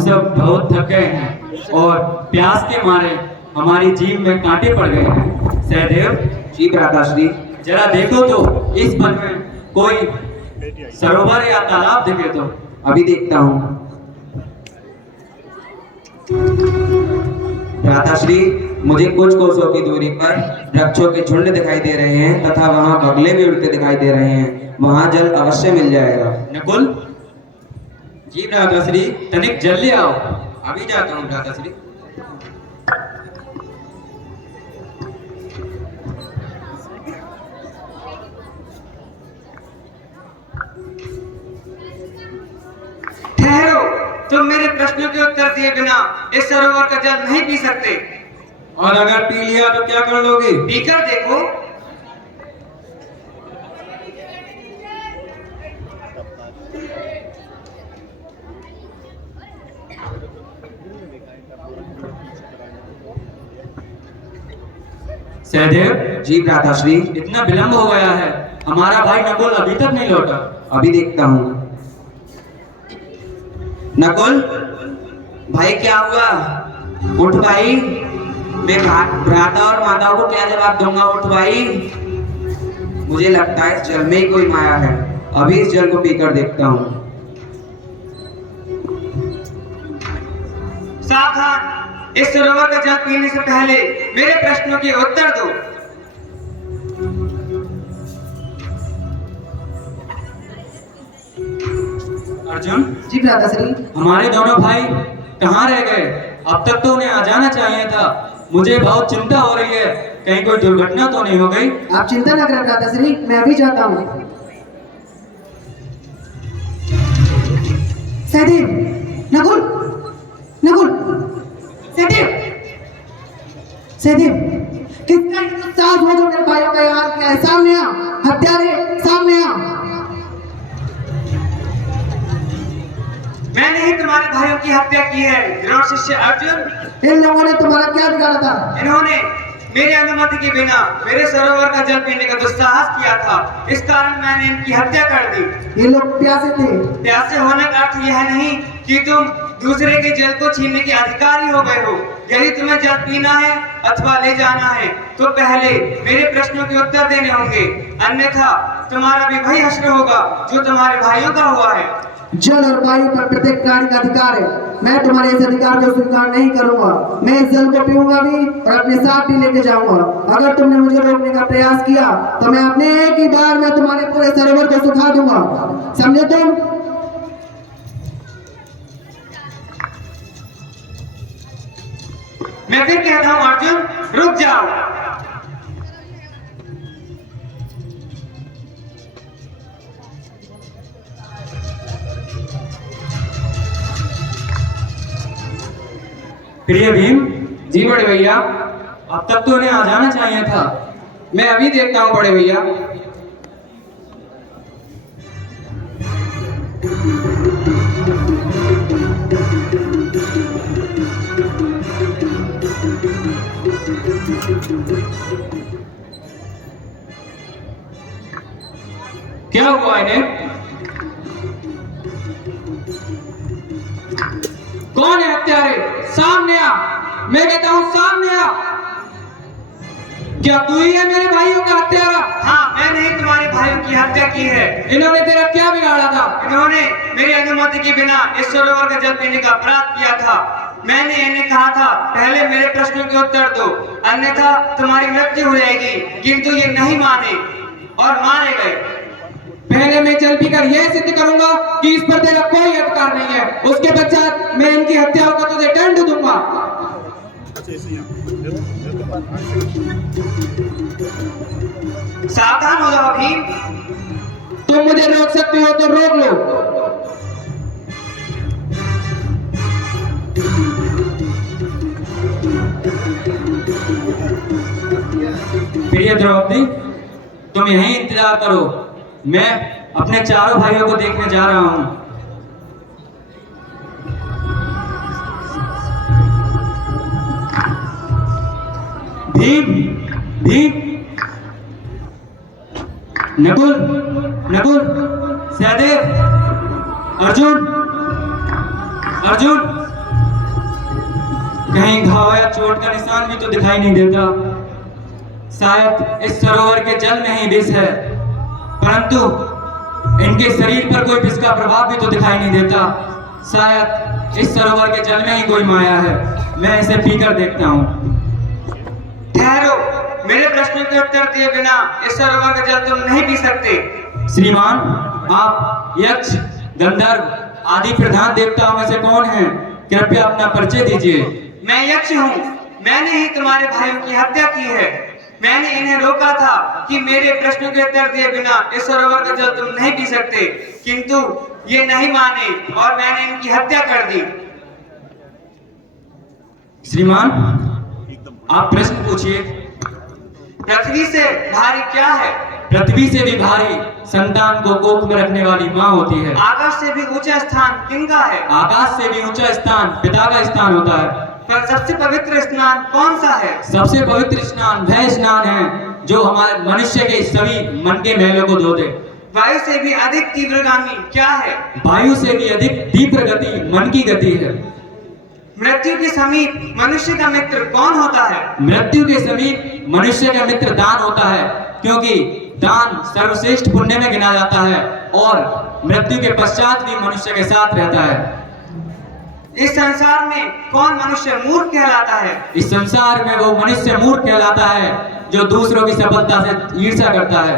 सब बहुत थक गए हैं और प्यास के मारे हमारी जीभ में कांटे पड़ गए हैं। सहदेव जी भ्राताश्री। जरा देखो तो इस वन में कोई सरोवर या तालाब दिखे तो। अभी देखता हूँ। भ्राताश्री, मुझे कुछ कोसों की दूरी पर वृक्षों के झुंड दिखाई दे रहे हैं तथा वहां बगले भी उड़ते दिखाई दे रहे हैं। वहां जल अवश्य मिल जाएगा। नकुल जी भ्राताश्री। तनिक जल्दी आओ। अभी जाता हूँ भ्राताश्री। ठहरो, तुम मेरे प्रश्नों के उत्तर दिए बिना इस सरोवर का जल नहीं पी सकते। और अगर पी लिया तो क्या कर लोगे? पीकर देखो। सहदेव जी भ्राताश्री। इतना विलंब हो गया है, हमारा भाई नकुल अभी तक नहीं लौटा। अभी देखता हूँ। नकुल भाई, क्या हुआ? उठ भाई। मैं भ्राता और माता को क्या जवाब दूंगा? उठ भाई। मुझे लगता है इस जल में ही कोई माया है। अभी इस जल को पीकर देखता हूँ। सावधान, इस सरोवर का जल पीने से पहले मेरे प्रश्नों के उत्तर दो। अर्जुन जी भ्राताश्री। हमारे दोनों भाई कहाँ रह गए? अब तक तो उन्हें आ जाना चाहिए था। मुझे बहुत चिंता हो रही है, कहीं कोई दुर्घटना तो नहीं हो गई? आप चिंता न करें भ्राताश्री, मैं अभी जाता हूँ। सहदेव, नकुल, नकुल, सहदेव, सहदेव, कितना साथ हो जो मेरे भाइयों का यार क्या है? सामने आ, हत्यारे, सामने आ। मैंने ही तुम्हारे भाइयों की हत्या की है, द्रोण शिष्य अर्जुन। इन लोगों ने तुम्हारा क्या बिगाड़ा था? इन्होंने मेरी अनुमति के बिना मेरे सरोवर का जल पीने का दुस्साहस किया था। इस कारण मैंने इनकी हत्या कर दी। ये लोग प्यासे थे। प्यासे होने का अर्थ यह नहीं कि तुम दूसरे के जल को छीनने के अधिकारी हो गए हो। यदि तुम्हें जल पीना है अथवा ले जाना है तो पहले मेरे प्रश्नों के उत्तर देने होंगे, अन्यथा तुम्हारा भी वही हश्र होगा जो तुम्हारे भाइयों का हुआ है। जल और वायु पर प्रत्येक प्राणी का अधिकार है। मैं तुम्हारे इस अधिकार को स्वीकार नहीं करूंगा। मैं इस जल को पीऊंगा भी और अपने साथ भी लेके जाऊंगा। अगर तुमने मुझे रोकने का प्रयास किया तो मैं अपने एक ही बार में तुम्हारे पूरे सरोवर को सुखा दूंगा। समझे तुम? मैं फिर कहता हूँ अर्जुन, रुक जाओ। प्रिय भीम, जी बड़े भैया। अब तक तो उन्हें आ जाना चाहिए था। मैं अभी देखता हूँ बड़े भैया। क्या हुआ इन्हें? कौन है हत्यारे? सामने आ। मैं कहता हूँ सामने आ। क्या तू ही है मेरे भाइयों का हत्यारा? हाँ, मैंने ही तुम्हारे भाइयों की हत्या की है। इन्होंने तेरा क्या बिगाड़ा था? इन्होंने मेरी अनुमति के बिना इस सरोवर का जल पीने का अपराध किया था। मैंने इन्हें कहा था पहले मेरे प्रश्नों के उत्तर दो, अन्यथा तुम्हारी मृत्यु हो जाएगी, किंतु ये नहीं माने और मारे गए। पहले मैं जल पीकर यह सिद्ध करूंगा कि इस पर तेरा कोई अधिकार नहीं है। उसके पश्चात मैं इनकी हत्याओं का तुझे दंड दूंगा। सावधान हो जाओ भीम। तुम मुझे रोक सकते हो तो रोक लो। प्रिय द्रौपदी, तुम यहीं इंतजार करो, मैं अपने चारों भाइयों को देखने जा रहा हूं। भीम, भीम, नकुल, नकुल, सहदेव, अर्जुन, अर्जुन, कहीं घाव या चोट का निशान भी तो दिखाई नहीं देता। शायद इस सरोवर के जल में ही विष है, परंतु इनके शरीर पर कोई विष का प्रभाव भी तो दिखाई नहीं देता। शायद इस सरोवर के जल में ही कोई माया है। मैं इसे पीकर देखता हूँ। ठहरो, मेरे प्रश्न के उत्तर दिए बिना इस सरोवर का जल तुम नहीं पी सकते। श्रीमान, आप यक्ष, गंधर्व आदि प्रधान देवताओं में से कौन हैं? कृपया अपना परिचय दीजिए। मैं यक्ष हूँ। मैंने ही तुम्हारे भाइयों की हत्या की है। मैंने इन्हें रोका था कि मेरे प्रश्नों के उत्तर दिए बिना इस सरोवर का जल तुम नहीं पी सकते, किंतु ये नहीं माने और मैंने इनकी हत्या कर दी। श्रीमान, आप प्रश्न पूछिए। पृथ्वी से भारी क्या है? पृथ्वी से भी भारी संतान को कोख में रखने वाली माँ होती है। आकाश से भी ऊंचा स्थान किनका है? आकाश से भी ऊंचा स्थान पिता का स्थान होता है। पर सबसे पवित्र स्नान कौन सा है? सबसे पवित्र स्नान वह स्नान है जो हमारे मनुष्य के सभी मन के मैलों को धो दे। वायु से भी अधिक तीव्रगामी क्या है? वायु से भी अधिक तीव्र गति मन की गति है। मृत्यु के समीप मनुष्य का मित्र कौन होता है? मृत्यु के समीप मनुष्य का मित्र दान होता है, क्योंकि दान सर्वश्रेष्ठ पुण्य में गिना जाता है और मृत्यु के पश्चात भी मनुष्य के साथ रहता है। इस संसार में कौन मनुष्य मूर्ख कहलाता है? इस संसार में वो मनुष्य मूर्ख कहलाता है जो दूसरों की सफलता से ईर्ष्या करता है।